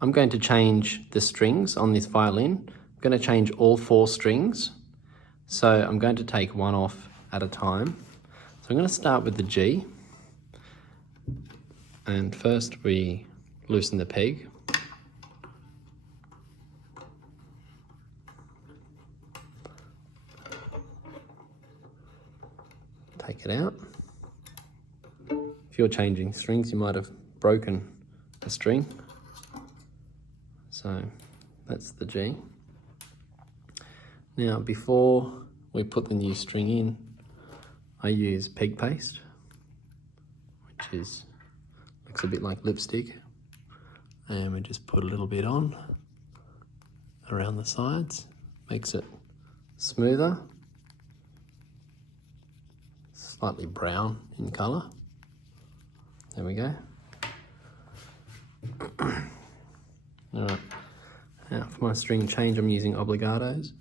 I'm going to change the strings on this violin. I'm going to change all 4 strings. So I'm going to take one off at a time. So I'm going to start with the G. And first we loosen the peg. Take it out. If you're changing strings, you might have broken a string. So that's the G. Now, before we put the new string in, I use peg paste, which looks a bit like lipstick. And we just put a little bit on around the sides, makes it smoother, slightly brown in colour. There we go. Alright, now for my string change I'm using obligatos.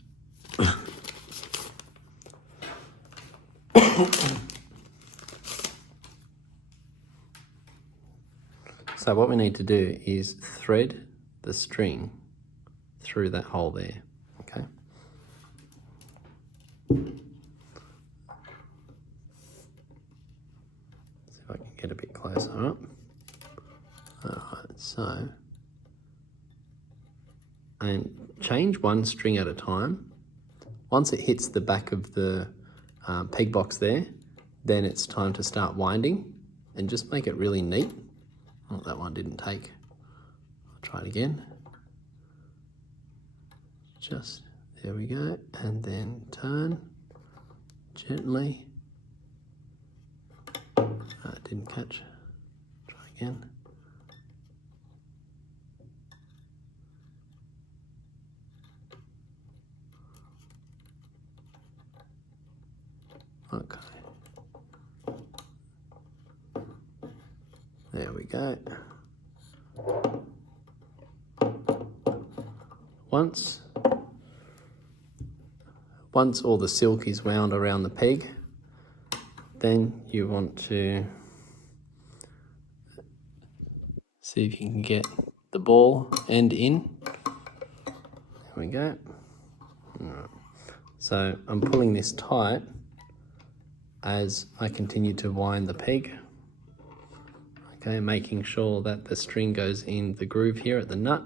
So what we need to do is thread the string through that hole there, okay? See if I can get a bit closer up. Alright, so, and change one string at a time. Once it hits the back of the peg box there, then it's time to start winding and just make it really neat. Oh, that one didn't take. I'll try it again. Just, there we go. And then turn gently. It didn't catch. Try again. Okay. There we go. Once all the silk is wound around the peg, then you want to see if you can get the ball end in. There we go. Right. So I'm pulling this tight as I continue to wind the peg. Okay, making sure that the string goes in the groove here at the nut,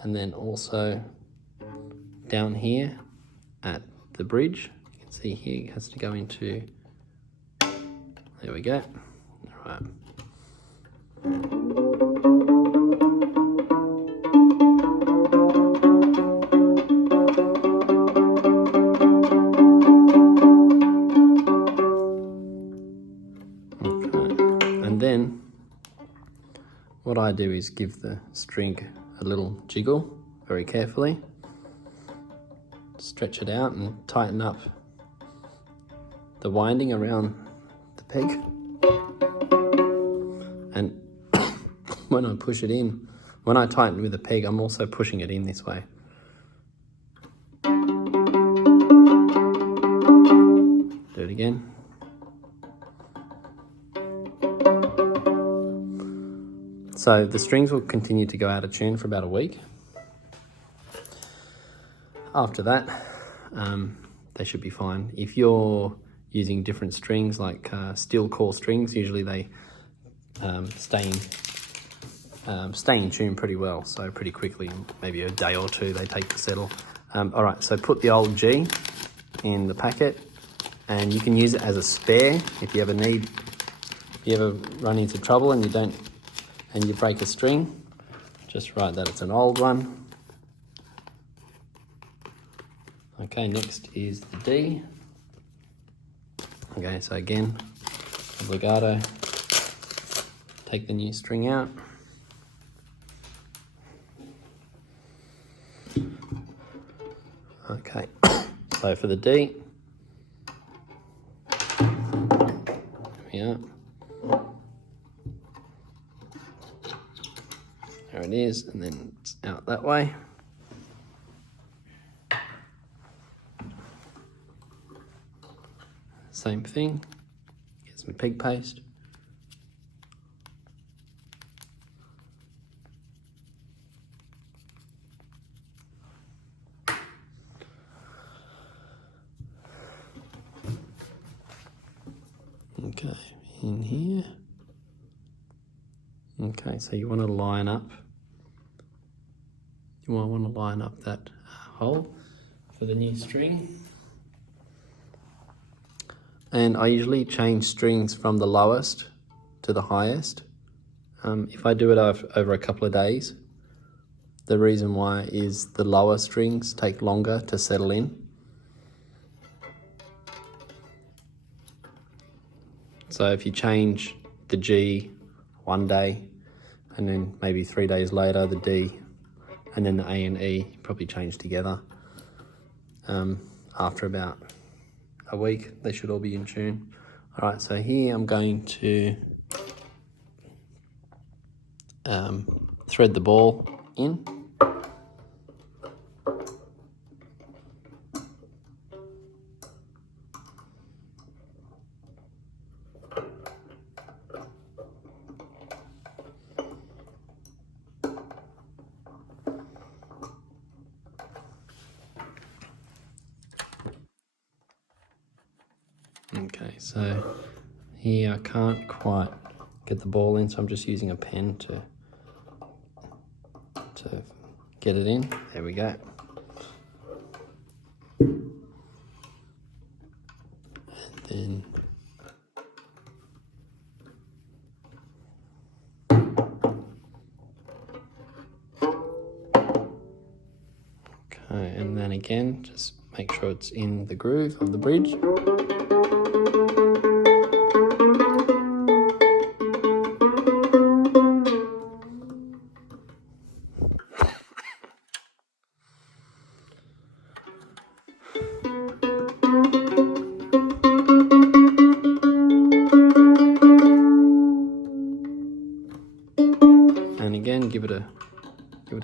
and then also down here at the bridge. You can see here it has to go into, there we go. All right. Okay, and then what I do is give the string a little jiggle very carefully, stretch it out and tighten up the winding around the peg. And when I push it in, when I tighten with the peg, I'm also pushing it in this way. Do it again. So the strings will continue to go out of tune for about a week. After that, they should be fine. If you're using different strings, like steel core strings, usually they stay in tune pretty well, so pretty quickly, maybe a day or two, they take to settle. All right, so put the old G in the packet, and you can use it as a spare if you ever need, if you ever run into trouble and you break a string, just write that it's an old one. Okay, next is the D. Okay, so again, obligato, take the new string out. Okay, so for the D, here we are. There it is, and then it's out that way. Same thing, get some peg paste. go in here. Okay, so you want to line up. You might want to line up that hole for the new string. And I usually change strings from the lowest to the highest. If I do it over a couple of days, the reason why is the lower strings take longer to settle in. So if you change the G one day, and then maybe 3 days later the D, and then the A and E probably change together. After about a week, they should all be in tune. All right, so here I'm going to thread the ball in. Okay, so here I can't quite get the ball in, so I'm just using a pen to get it in. There we go. And then okay, and then again, just make sure it's in the groove of the bridge. And again, give it a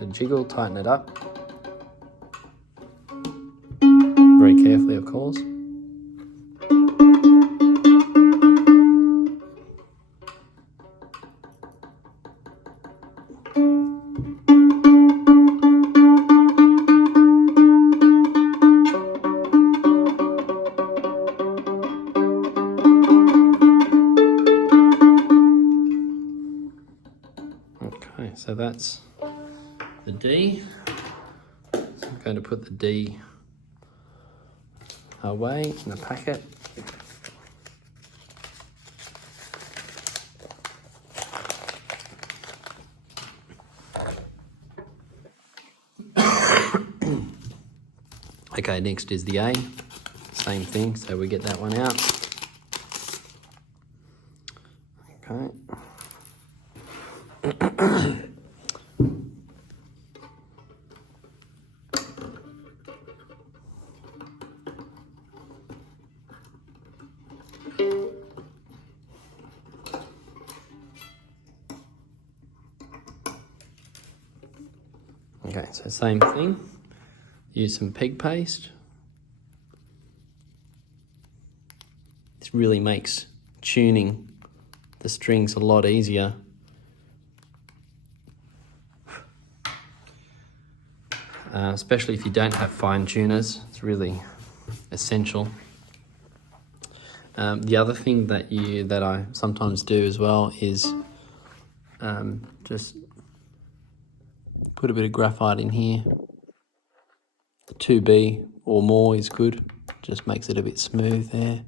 jiggle, tighten it up. Very carefully, of course. Okay, so that's the D. So I'm going to put the D away in the packet. Okay, next is the A. Same thing, so we get that one out. Okay. Okay, so same thing. Use some peg paste. This really makes tuning the strings a lot easier. Especially if you don't have fine tuners, it's really essential. The other thing that I sometimes do as well is just put a bit of graphite in here. 2B or more is good, just makes it a bit smooth there.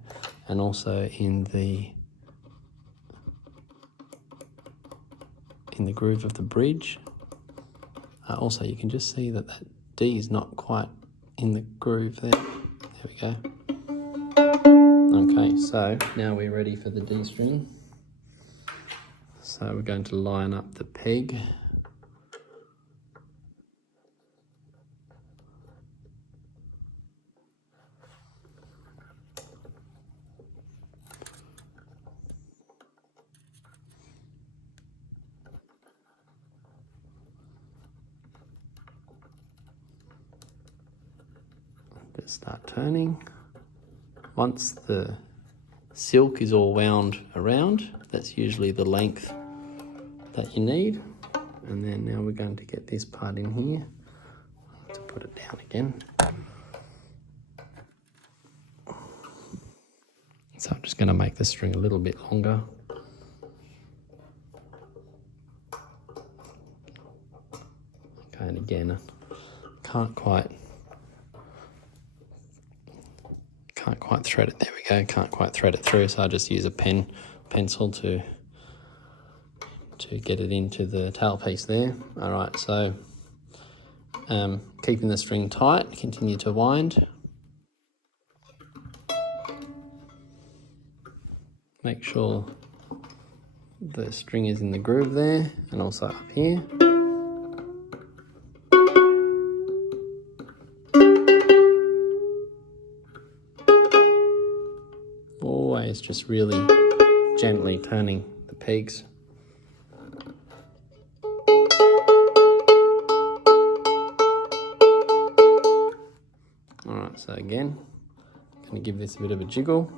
And also in the groove of the bridge. Also, you can just see that D is not quite in the groove there. There we go. Okay, so now we're ready for the D string. So we're going to line up the peg. Just start turning. Once the silk is all wound around, that's usually the length that you need. And then now we're going to get this part in here. To put it down again. So I'm just going to make the string a little bit longer. Okay, and again, can't quite thread it. There we go. Can't quite thread it through, so I just use a pencil to get it into the tailpiece there. All right, so keeping the string tight, continue to wind. Make sure the string is in the groove there, and also up here. Always just really gently turning the pegs. Alright, so again, I'm going to give this a bit of a jiggle.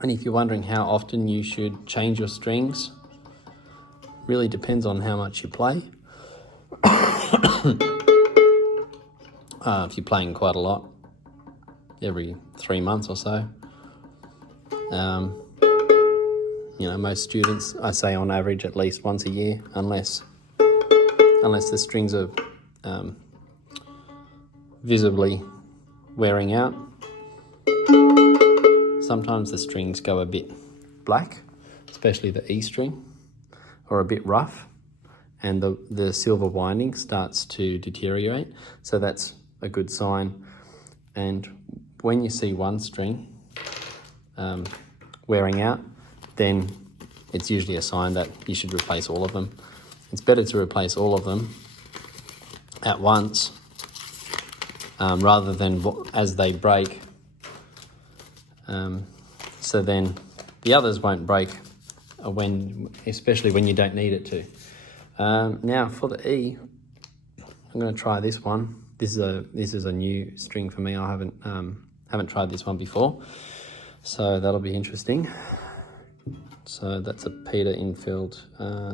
And if you're wondering how often you should change your strings, really depends on how much you play. If you're playing quite a lot, every 3 months or so. You know, most students, I say on average at least once a year, unless the strings are visibly wearing out. Sometimes the strings go a bit black, especially the E string, or a bit rough, and the silver winding starts to deteriorate, so that's a good sign. And when you see one string wearing out, then it's usually a sign that you should replace all of them. It's better to replace all of them at once rather than as they break, so then the others won't break especially when you don't need it to. Now for the E, I'm going to try this one. This is a new string for me. I haven't tried this one before, so that'll be interesting. So that's a Peter Infield.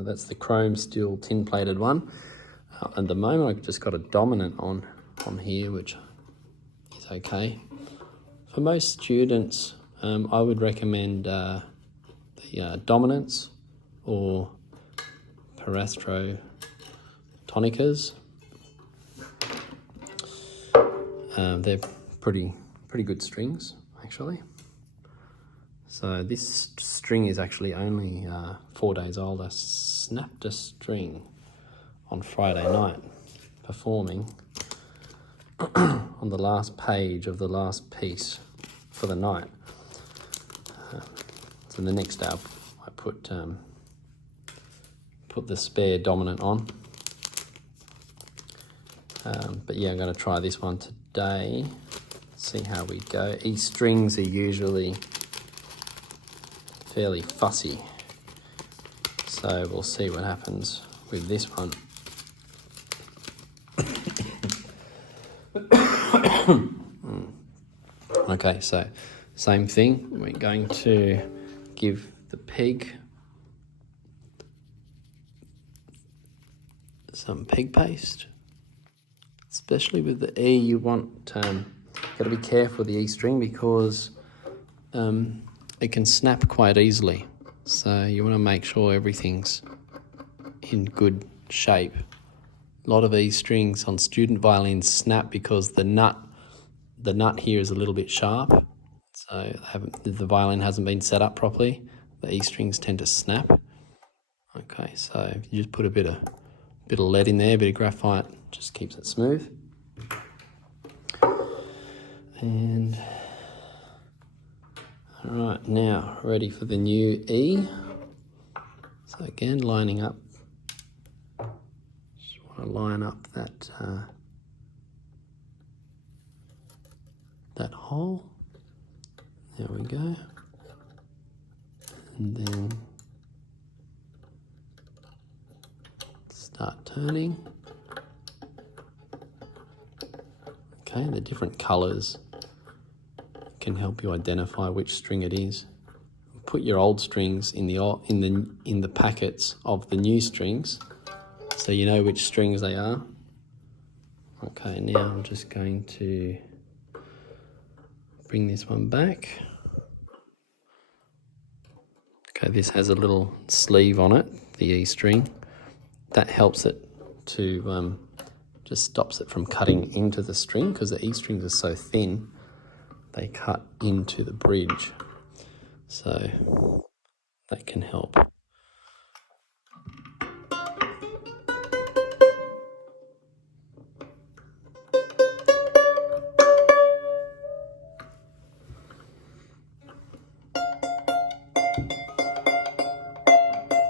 That's the chrome steel tin plated one. At the moment, I've just got a dominant on here, which is okay. For most students, I would recommend the dominants or Parastro tonicas. They're pretty good strings, actually. So this string is actually only 4 days old. I snapped a string on Friday night, performing on the last page of the last piece for the night. So the next day I put the spare dominant on. But yeah, I'm going to try this one today, see how we go. E strings are usually fairly fussy, so we'll see what happens with this one. Okay, so same thing. We're going to give the peg some peg paste. Especially with the E, you want got to be careful with the E string because it can snap quite easily. So you want to make sure everything's in good shape. A lot of E strings on student violins snap because the nut here is a little bit sharp. So the violin hasn't been set up properly. The E strings tend to snap. Okay, so you just put a bit of lead in there, a bit of graphite, just keeps it smooth. And all right, now ready for the new E. So again, lining up. Just want to line up that hole. There we go. And then start turning. Okay, the different colours can help you identify which string it is. put your old strings in the packets of the new strings, so you know which strings they are. Okay, now I'm just going to bring this one back. Okay, this has a little sleeve on it, the E string. That helps it to, just stops it from cutting into the string, because the E strings are so thin, they cut into the bridge. So that can help.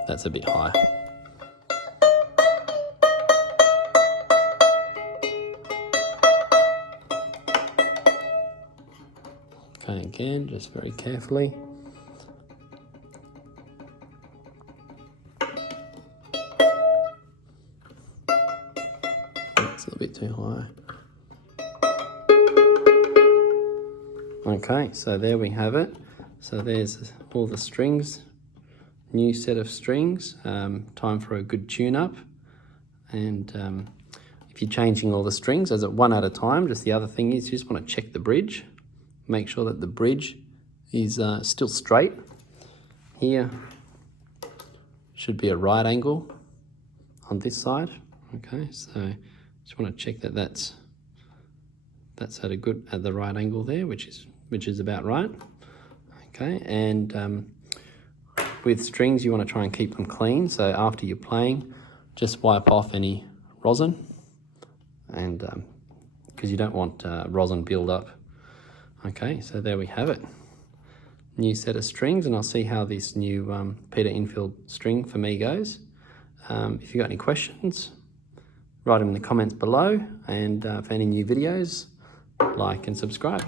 That's a bit high. Okay, again, just very carefully. It's a bit too high. Okay, so there we have it. So there's all the strings, new set of strings. Time for a good tune-up. And if you're changing all the strings, as one at a time, just the other thing is you just want to check the bridge. Make sure that the bridge is still straight. Here should be a right angle on this side. Okay, so just want to check that that's at the right angle there, which is about right. Okay, and with strings you want to try and keep them clean. So after you're playing, just wipe off any rosin, and because you don't want rosin build up. Okay, so there we have it. New set of strings, and I'll see how this new Peter infield string for me goes. If you've got any questions, write them in the comments below, and for any new videos, like and subscribe.